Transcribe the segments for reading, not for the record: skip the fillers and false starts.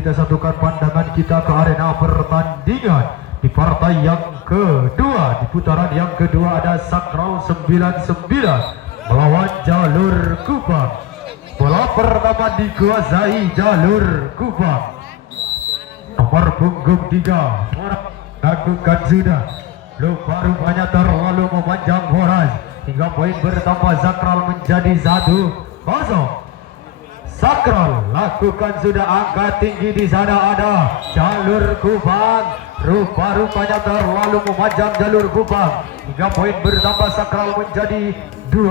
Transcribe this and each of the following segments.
kita satukan pandangan kita ke arena pertandingan. Di partai yang kedua, di putaran yang kedua ada Sakral 99 melawan Jalur Kupang. Bola pertama dikuasai Jalur Kupang. Nomor punggung 3 lakukan sudah. Rupanya terlalu memanjang Horas hingga poin bertambah Sakral menjadi 1-0. Sakral lakukan sudah, angkat tinggi di sana ada Jalur Kupang. Rupanya terlalu memanjang Jalur Kupang hingga poin bertambah Sakral menjadi 2-0.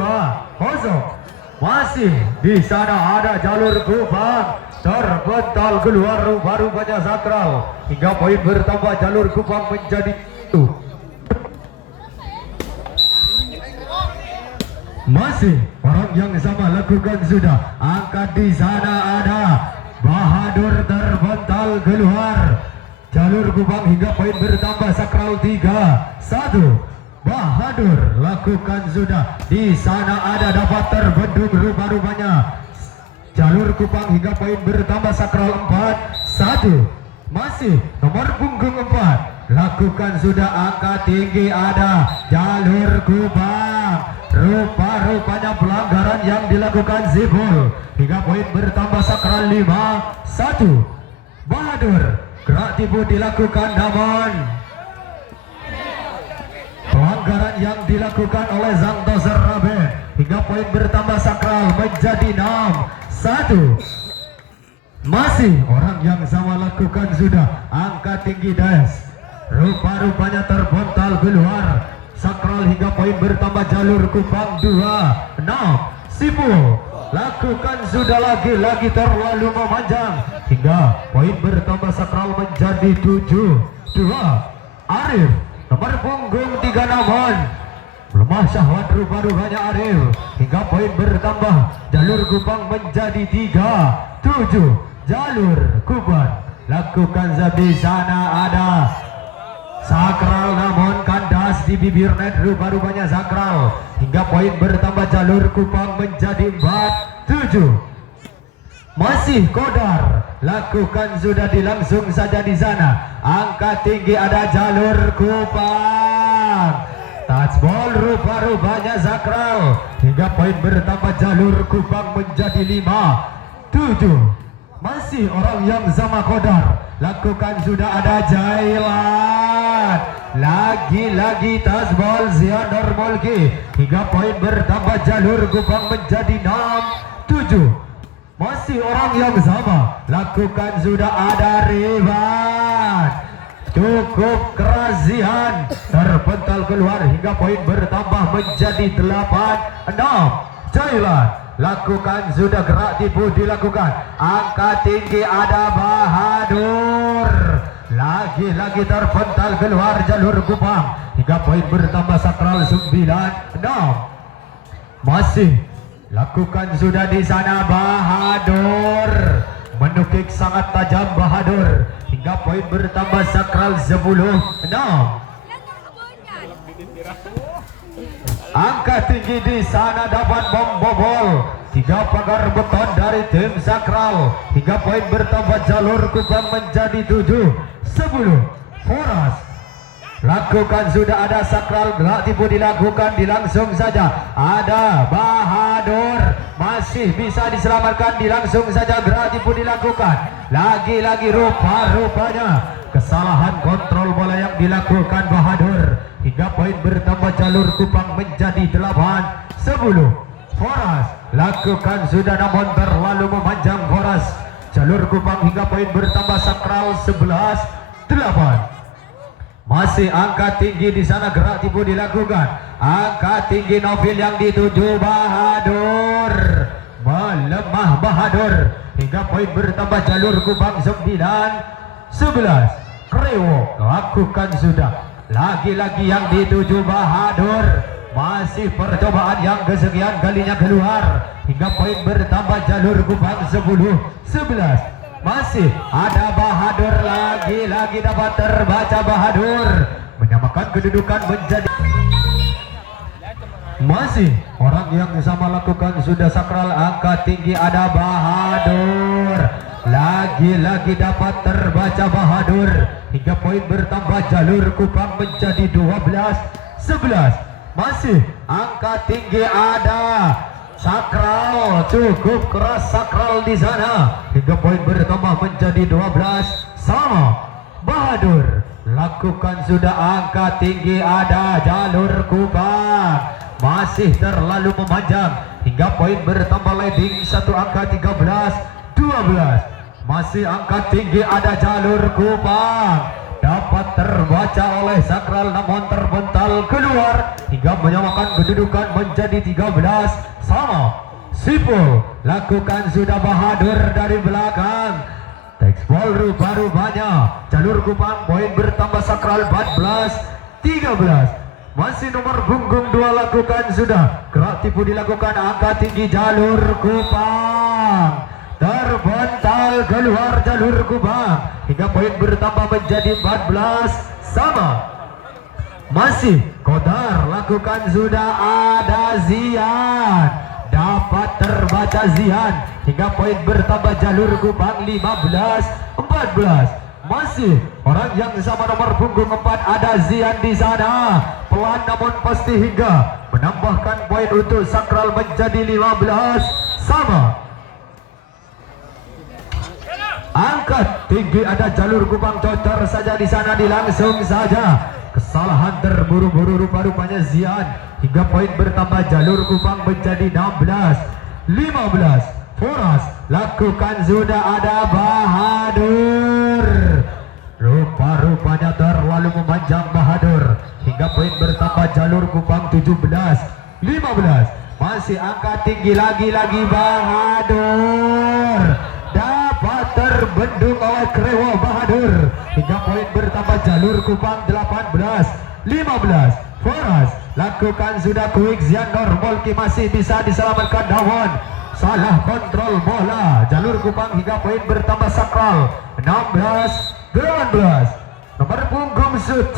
Masih di sana ada Jalur Kupang, terbental keluar rupanya Sakral hingga poin bertambah Jalur Kupang menjadi 1. Masih orang yang sama lakukan sudah, angkat di sana ada Bahadur, terbental keluar Jalur Kupang hingga poin bertambah Sakral 3-1. Bahadur lakukan sudah, di sana ada dapat terbendung rupanya Jalur Kupang hingga poin bertambah Sakral 4-1. Masih nomor punggung 4 lakukan sudah, angkat tinggi ada Jalur Kupang. Rupanya pelanggaran yang dilakukan Zibul hingga poin bertambah Sakral 5-1. Bahadur gerak tipu dilakukan, namun pelanggaran yang dilakukan oleh Zangto Serabe hingga poin bertambah Sakral menjadi 6-1. Masih orang yang sama lakukan sudah, angkat tinggi Des. Rupanya terbontal keluar Sakral hingga poin bertambah Jalur Kupang 2-6. Sipul lakukan sudah, lagi-lagi terlalu memanjang hingga poin bertambah Sakral menjadi 7-2. Arif nomor punggung 3 namun lemah syahwat rupanya Arif hingga poin bertambah Jalur Kupang menjadi 3-7. Jalur Kupang lakukan di sana ada Sakral, namun kandas di bibir net rupanya Sakral hingga poin bertambah Jalur Kupang menjadi 4-7. Masih Kodar lakukan sudah, dilangsung saja di sana, angkat tinggi ada Jalur Kupang. Touchball rupanya Sakral hingga poin bertambah Jalur Kupang menjadi 5-7. Masih orang yang sama Kodar lakukan sudah, ada Jailan. Lagi-lagi touchball Ziandar Molki hingga poin bertambah Jalur Kupang menjadi 6-7. Masih orang yang sama lakukan sudah, ada Rivan. Cukup kerasian, terpental keluar hingga poin bertambah menjadi 8-6. Jailan lakukan sudah, gerak tipu dilakukan, angkat tinggi ada Bahadur. Lagi-lagi terpental keluar Jalur Kupang hingga poin bertambah Sakral 9-6. Masih lakukan sudah di sana Bahadur, menukik sangat tajam Bahadur hingga poin bertambah Sakral 10-6. Angka tinggi di sana dapat membobol 3 pagar beton dari tim Sakral hingga poin bertambah Jalur Kupang menjadi 7-10. Foras lakukan sudah, ada Sakral, gerak tipu dilakukan, dilangsung saja ada Bahadur, masih bisa diselamatkan, dilangsung saja gerak tipu dilakukan, lagi-lagi rupanya kesalahan kontrol bola yang dilakukan Bahadur hingga poin bertambah Jalur Kupang menjadi 8-10. Foras lakukan sudah, namun terlalu memanjang Foras Jalur Kupang hingga poin bertambah Sakral 11-8. Masih angkat tinggi di sana, gerak tipu dilakukan, angkat tinggi Novil yang dituju Bahadur, melemah Bahadur hingga poin bertambah Jalur Kupang 9-11. Krewo lakukan sudah, lagi-lagi yang dituju Bahadur, masih percobaan yang kesekian kalinya keluar hingga poin bertambah Jalur Kupang 10-11. Masih ada Bahadur, lagi-lagi dapat terbaca Bahadur menyamakan kedudukan menjadi. Masih orang yang sama lakukan sudah Sakral, angkat tinggi ada Bahadur, Lagi-lagi dapat terbaca Bahadur. Hingga poin bertambah jalur Kupang menjadi 12-11. Masih angka tinggi ada Sakral, cukup keras Sakral di sana. Hingga poin bertambah menjadi 12 sama. Bahadur lakukan sudah angka tinggi ada jalur Kupang. Masih terlalu memanjang. Hingga poin bertambah leading satu angka 13-12. Masih angka tinggi ada jalur Kupang. Dapat terbaca oleh Sakral namun terbental keluar hingga menyamakan kedudukan menjadi 13 sama. Sipul lakukan sudah Bahadur dari belakang. Textball rupa-rupanya jalur Kupang poin bertambah Sakral 14-13. Masih nomor punggung 2 lakukan sudah gerak tipu dilakukan angka tinggi jalur Kupang. Terbental keluar jalur Kupang hingga poin bertambah menjadi 14 sama. Masih Kodar lakukan sudah ada Zian. Dapat terbaca Zian hingga poin bertambah jalur Kupang 15-14. Masih orang yang sama nomor punggung 4 ada Zian di sana. Pelan namun pasti hingga menambahkan poin untuk Sakral menjadi 15 sama. Angkat tinggi ada jalur Kupang cocor saja di sana dilangsung saja. Kesalahan terburu-buru rupa-rupanya Zian hingga poin bertambah jalur Kupang menjadi 16-15. Foras lakukan sudah ada Bahadur. Rupa-rupanya terlalu memanjang Bahadur hingga poin bertambah jalur Kupang 17-15. Masih angka tinggi lagi-lagi Bahadur. Dapat terbendung oleh Krewo Bahadur hingga poin bertambah jalur Kupang 18-15. Foras lakukan sudah quick Zian normal masih bisa diselamatkan namun salah kontrol bola jalur Kupang hingga poin bertambah Sakral 16-18. Nomor punggung 1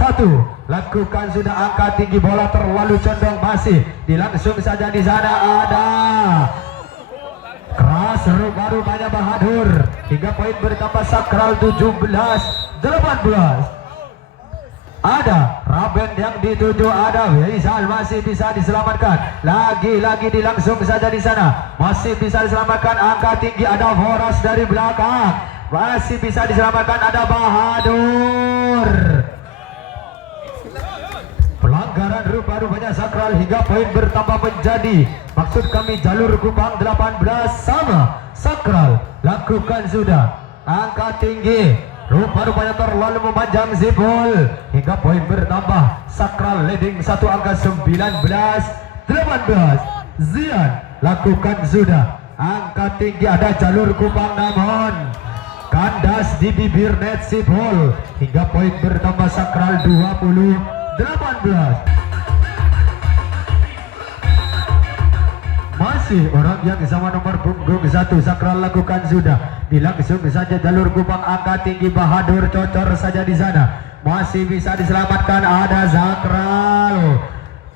lakukan sudah angka tinggi bola terlalu condong masih dilangsung saja di sana ada keras rupa-rupanya Bahadur hingga poin bertambah Sakral 17-18. Ada Raben yang dituju ada Faisal masih bisa diselamatkan. Lagi-lagi dilangsung saja di sana. Masih bisa diselamatkan angka tinggi ada Foras dari belakang. Masih bisa diselamatkan ada Bahadur. Pelanggaran rupa-rupanya Sakral hingga poin bertambah menjadi maksud kami jalur Kupang 18 sama. Sakral lakukan sudah angka tinggi. Rupa-rupanya terlalu memanjang Zipul hingga poin bertambah Sakral leading satu angka 19-18. Zian lakukan sudah angka tinggi ada jalur Kupang namun kandas di bibir net Zipul hingga poin bertambah Sakral 20-18. Masih orang yang sama nomor punggung 1 Sakral lakukan sudah dilangsung saja jalur Kupang angka tinggi Bahadur cocor saja di sana. Masih bisa diselamatkan ada Sakral.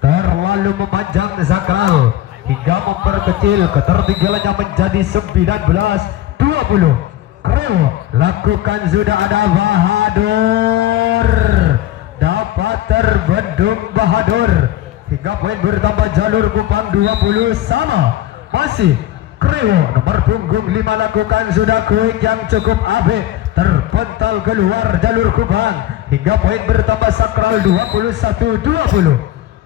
Terlalu memanjang Sakral hingga memperkecil ketertinggalannya menjadi 19-20. Kreo lakukan sudah ada Bahadur. Dapat terbendung Bahadur hingga poin bertambah jalur Kupang 20 sama. Masih Kreo nomor punggung 5 lakukan sudah quick yang cukup apik terpental keluar jalur Kupang hingga poin bertambah Sakral 21-20.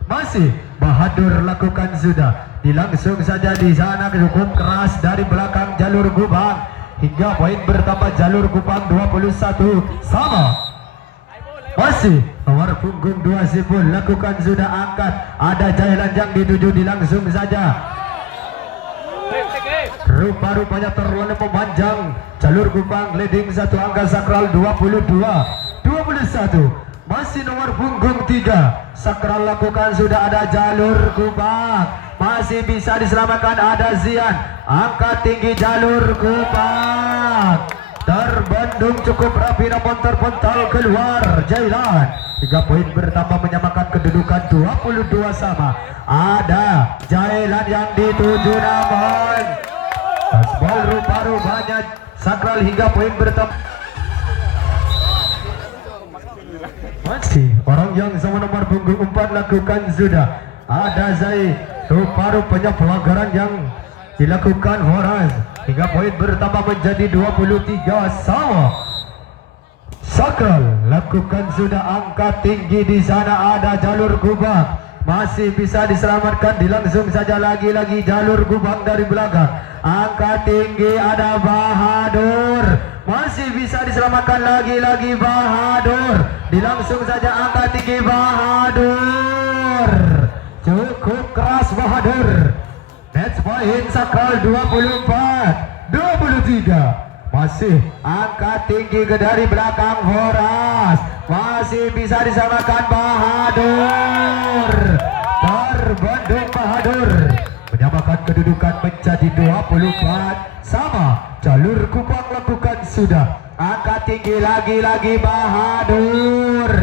Masih Bahadur lakukan sudah dilangsung saja di sana cukup keras dari belakang jalur Kupang hingga poin bertambah jalur Kupang 21 sama. Masih nomor punggung 2 Sipul lakukan sudah angkat ada Jailan yang dituju dilangsung saja. Rupa-rupanya terlalu memanjang jalur Kupang leading satu angka Sakral 22-21. Masih nomor punggung 3 Sakral lakukan sudah ada jalur Kupang masih bisa diselamatkan ada Zian angka tinggi jalur Kupang terbendung cukup rapi namun terpental keluar Jailan hingga poin bertambah menyamakan kedudukan 22 sama. Ada Jailan yang dituju namun Tasbol rupa-rupanya sakral hingga poin bertambah. Masih orang yang sama nomor punggung 4 lakukan sudah. Ada Zaid, rupa-rupanya pelanggaran yang dilakukan Horas hingga poin bertambah menjadi 23 sama. Sakral lakukan sudah, angkat tinggi di sana ada jalur kubang, masih bisa diselamatkan, dilangsung saja lagi-lagi jalur kubang dari belakang. Angkat tinggi ada Bahadur, masih bisa diselamatkan lagi-lagi Bahadur, dilangsung saja angkat tinggi Bahadur, cukup keras Bahadur. Match point sakral 24-23. Masih angkat tinggi ke dari belakang Horas, masih bisa disamakan Bahadur, terbendung Bahadur, menyamakan kedudukan menjadi 24 sama. Jalur kupang lakukan sudah, angkat tinggi lagi-lagi Bahadur,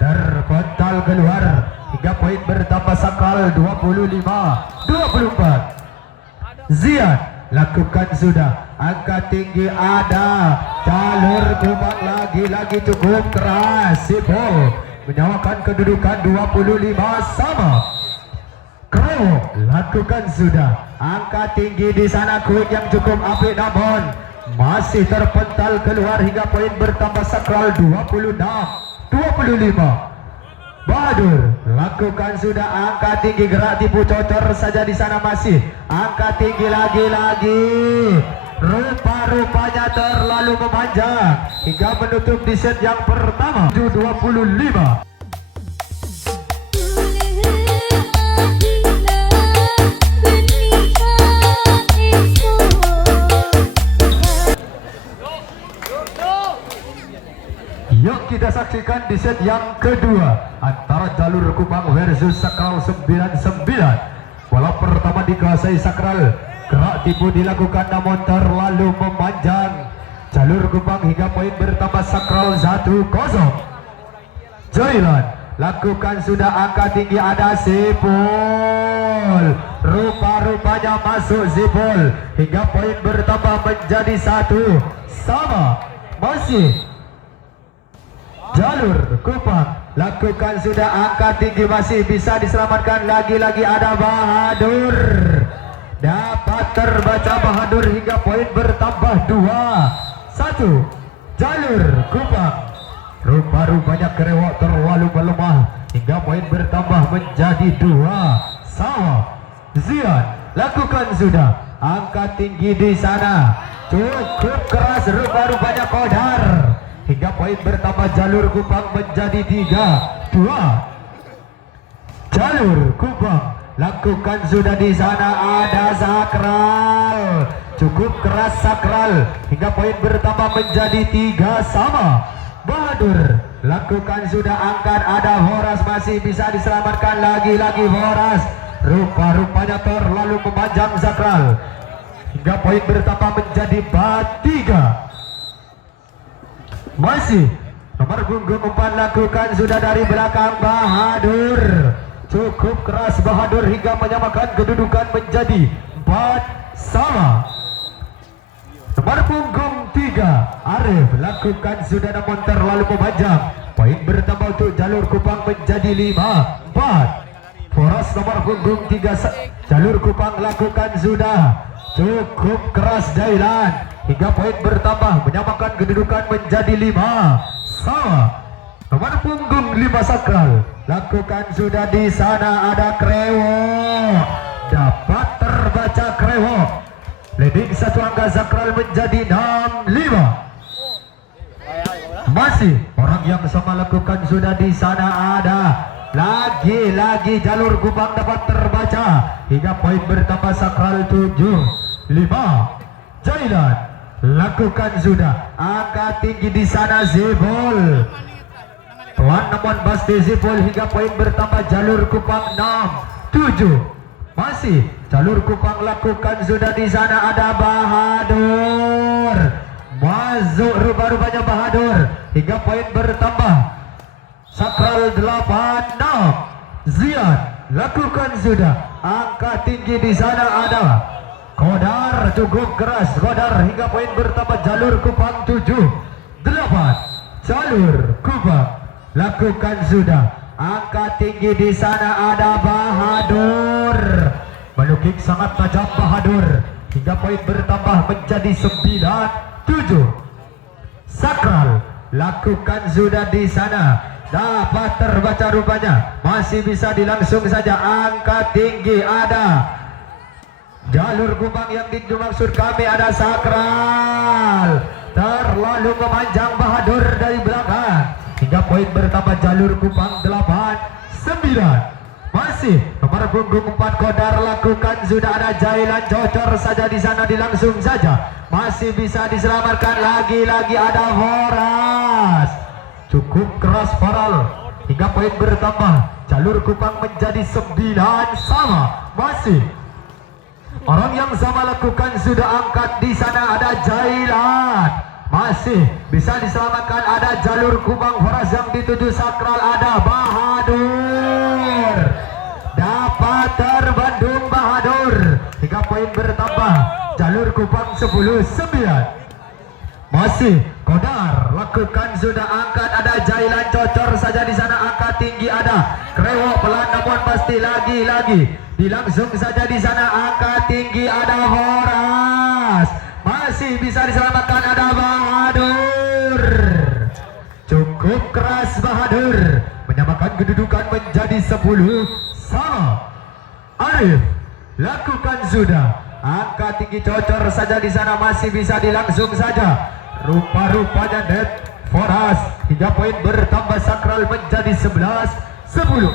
terpental keluar hingga poin bertambah sakral 25-24. Zian lakukan sudah, angkat tinggi ada jalur kubang lagi-lagi cukup keras. Sipol menyamakan kedudukan 25 sama. Kreo lakukan sudah, angkat tinggi di sana kuit yang cukup apik namun masih terpental keluar hingga poin bertambah sakral 26-25. Bahadur lakukan sudah, angkat tinggi gerak tipu cocor saja di sana, masih angkat tinggi lagi-lagi, rupa-rupanya terlalu memanjang hingga menutup di set yang pertama 7-25. Yuk kita saksikan di set yang kedua antara jalur kupang versus sakral 99. Bola pertama dikuasai sakral, gerak tipu dilakukan namun terlalu memanjang jalur kupang hingga poin bertambah sakral 1-0. Jailan lakukan sudah, angkat tinggi ada Sipol, rupa-rupanya masuk Sipol hingga poin bertambah menjadi 1 sama. Masih jalur kupang lakukan sudah, angkat tinggi masih bisa diselamatkan lagi-lagi ada Bahadur, dapat terbaca Bahadur hingga poin bertambah 2-1. Jalur kupang rupa-rupanya Krewok terlalu melemah hingga poin bertambah menjadi 2 sama. Zian lakukan sudah, angkat tinggi di sana cukup keras, rupa-rupanya Kodar hingga poin bertambah jalur kupang menjadi 3-2. Jalur kupang lakukan sudah, di sana ada sakral, cukup keras sakral hingga poin bertambah menjadi 3 sama. Bahadur lakukan sudah, angkat ada Horas, masih bisa diselamatkan lagi-lagi Horas, rupa-rupanya terlalu memanjang sakral hingga poin bertambah menjadi 3. Masih nomor punggung 4 lakukan sudah dari belakang Bahadur, cukup keras Bahadur hingga menyamakan kedudukan menjadi 4 sama. Nomor punggung 3 Arif lakukan sudah namun terlalu memanjang, poin bertambah untuk jalur kupang menjadi 5-4. Foras nomor punggung 3 jalur kupang lakukan sudah, cukup keras Dailan hingga poin bertambah menyamakan kedudukan menjadi 5 sama. Nomor punggung 5 sakral lakukan sudah, di sana ada Krewok, dapat terbaca Krewok, leading 1 angka sakral menjadi 6-5. Masih orang yang sama lakukan sudah, di sana ada lagi-lagi jalur kupang dapat terbaca hingga poin bertambah sakral 7-5. Jailan lakukan sudah, angkat tinggi di sana Zebol, tuan namun pasti Zebol hingga poin bertambah jalur kupang 6-7. Masih jalur kupang lakukan sudah, di sana ada Bahadur, masuk rupa-rupanya Bahadur hingga poin bertambah sakral 8-6. Zian lakukan sudah, angkat tinggi di sana ada Kodar cukup keras, Kodar hingga poin bertambah. Jalur Kupang 7-8. Jalur Kupang lakukan sudah. Angka tinggi di sana ada Bahadur. Melukik sangat tajam Bahadur hingga poin bertambah menjadi 9-7. Sakral lakukan sudah di sana. Dapat terbaca rupanya. Masih bisa dilangsung saja. Angka tinggi ada. Jalur Kupang yang dimaksud kami ada Sakral. Terlalu memanjang Bahadur dari belakang hingga poin bertambah. Jalur Kupang 8-9. Masih nomor punggung 4 Kodar lakukan sudah ada. Jailan cocor saja di sana, dilangsung saja. Masih bisa diselamatkan. Lagi-lagi ada Horas. Cukup keras Faral hingga poin bertambah. Jalur Kupang menjadi 9 sama. Masih orang yang sama lakukan sudah. Angkat di sana ada Jailan. Masih bisa diselamatkan. Ada Jalur Kupang. Horas yang dituju Sakral ada Bahadur. Dapat terbendung Bahadur hingga poin bertambah. Jalur Kupang 10-9. Masih Kodar lakukan sudah. Angkat ada Jailan cocor saja di sana. Angkat tinggi ada Krewok pelan namun pasti. Lagi-lagi dilangsung saja di sana. Angkat tinggi ada Horas. Masih bisa diselamatkan ada Bahadur. Cukup keras Bahadur menyamakan kedudukan menjadi 10 sama. Arif lakukan sudah. Angka tinggi cocor saja di sana. Masih bisa dilangsung saja. Rupa-rupanya Net Foras hingga poin bertambah. Sakral menjadi 11-10.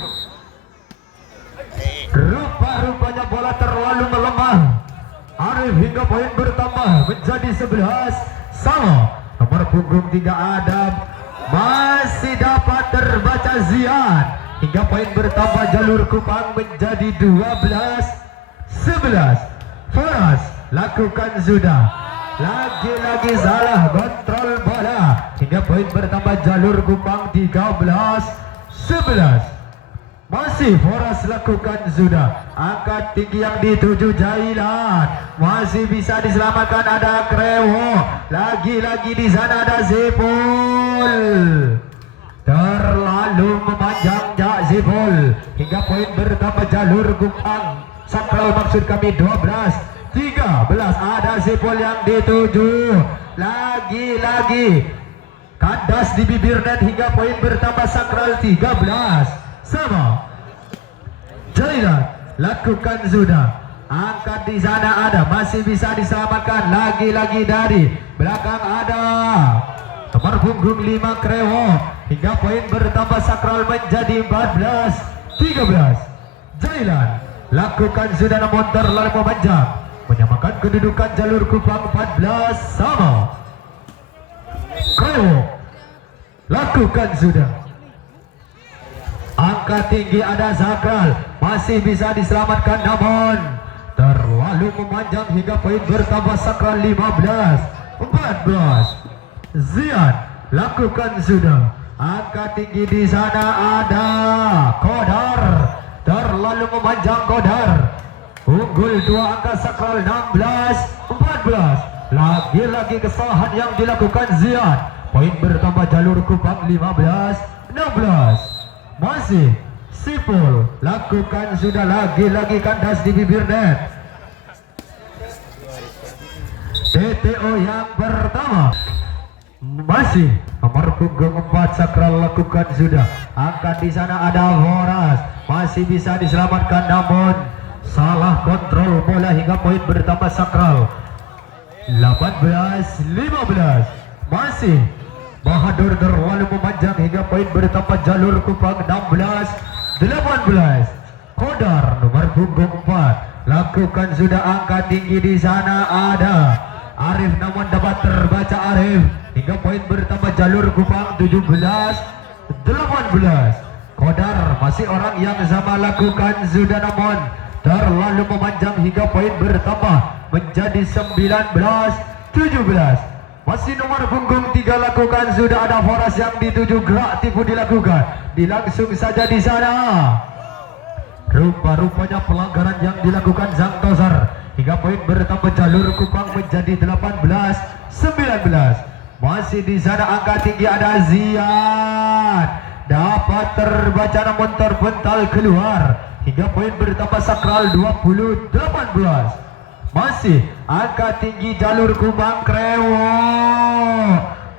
Rupa-rupanya bola terlalu melemah. Arif hingga poin bertambah menjadi 11 sama. Nomor punggung 3 Adam masih dapat terbaca Zian hingga poin bertambah. Jalur Kupang menjadi 12-11. Foras lakukan sudah. Lagi-lagi salah kontrol bola hingga poin bertambah. Jalur Kupang 13-11. Masih Foras lakukan sudah. Angkat tinggi yang dituju Jailan. Masih bisa diselamatkan ada Krewo. Lagi-lagi di sana ada Zepul. Terlalu memanjang Jak Zepul hingga poin bertambah. Jalur Kupang Sakral maksud kami 12-13. Ada Zepul yang dituju. Lagi-lagi kandas di bibir net hingga poin bertambah. Sakral 13 sama. Jailan lakukan sudah. Angkat di sana ada. Masih bisa diselamatkan. Lagi-lagi dari belakang ada nomor punggung 5 Krewo hingga poin bertambah. Sakral menjadi 14-13. Jailan lakukan sudah namun terlalu memanjang menyamakan kedudukan. Jalur Kupang 14 sama. Krewo lakukan sudah. Angka tinggi ada Sakral. Masih bisa diselamatkan namun terlalu memanjang hingga poin bertambah. Sakral 15-14. Zian lakukan sudah. Angka tinggi di sana ada Kodar. Terlalu memanjang Kodar. Unggul 2 angka Sakral 16-14. Lagi-lagi kesalahan yang dilakukan Zian. Poin bertambah. Jalur Kupang 15-16. Masih Sipul lakukan sudah. Lagi-lagi kandas di bibir net. TTO yang pertama. Masih nomor punggung 4 Sakral lakukan sudah. Angkat di sana ada Horas. Masih bisa diselamatkan namun salah kontrol bola hingga poin bertambah. Sakral 18-15. Masih Bahadur terlalu memanjang hingga poin bertambah. Jalur Kupang 16-18. Kodar nomor punggung 4 lakukan sudah. Angka tinggi di sana ada Arif namun dapat terbaca Arif hingga poin bertambah. Jalur Kupang 17-18. Kodar masih orang yang sama lakukan sudah namun terlalu memanjang hingga poin bertambah menjadi 19-17. Masih nomor punggung 3 lakukan sudah. Ada Foras yang dituju. Gerak tipu dilakukan. Dilangsung saja di sana. Rupa-rupanya pelanggaran yang dilakukan Zang Tosar 3 poin bertambah jalur Kupang menjadi 18-19. Masih di sana angka tinggi ada Zian, dapat terbaca namun terbental keluar. 3 poin bertambah sakral 20-18. Masih angka tinggi jalur Kupang Krewo,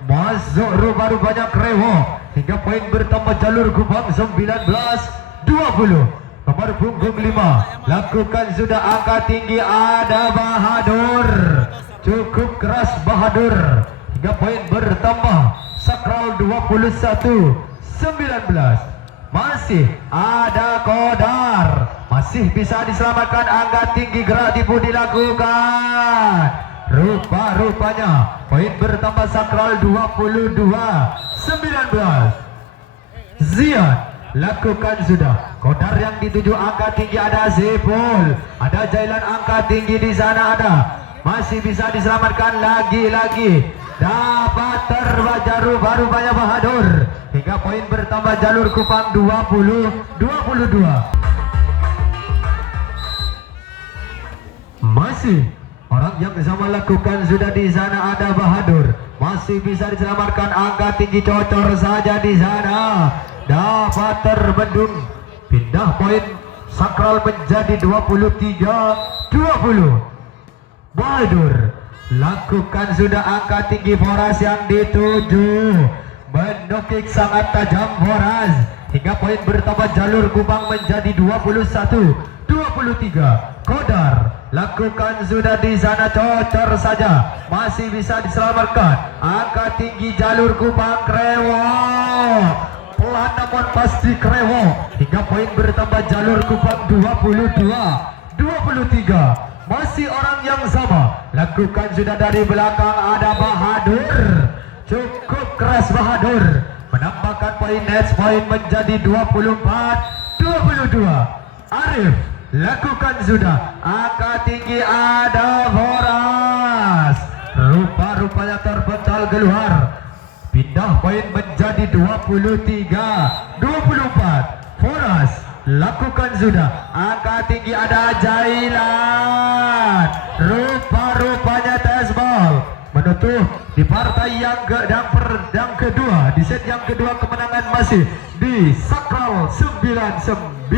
masuk rupanya Krewo. 3 poin bertambah jalur Kupang 19-20. Nomor punggung 5 lakukan sudah angka tinggi ada Bahadur, cukup keras Bahadur. 3 poin bertambah sakral 21-19. Masih ada Kodar, masih bisa diselamatkan. Angka tinggi gerak tipu dilakukan, rupanya poin bertambah sakral 22-19. Zian lakukan sudah. Kodar yang dituju angka tinggi ada Zepul, ada Jailan angka tinggi di sana ada, masih bisa diselamatkan lagi-lagi. Dapat terbaca rupanya Bahadur. 3 poin bertambah jalur Kupang 20-22. Masih orang yang sama lakukan sudah di sana ada Bahadur, masih bisa diselamatkan. Angka tinggi cocor saja di sana, dapat terbendung. Pindah poin sakral menjadi 23-20. Bahadur lakukan sudah angka tinggi. Foras yang dituju, menukik sangat tajam Foras. 3 poin bertambah jalur Kupang menjadi 21-23. Kodar lakukan sudah di sana, cocor saja, masih bisa diselamatkan. Angka tinggi jalur Kupang Krewo, pelan namun pasti Krewo. 3 poin bertambah jalur Kupang 22-23. Masih orang yang sama lakukan sudah dari belakang ada Bahadur, cukup keras Bahadur, menambahkan poin match point menjadi 24-22. Arif lakukan sudah angka tinggi ada Foras, rupanya terbental keluar. Pindah poin menjadi 23-24. Foras lakukan sudah angka tinggi ada Jailan, rupanya Tesbol menutup di partai yang kedua, di set yang kedua. Kemenangan masih di sakral 9-9.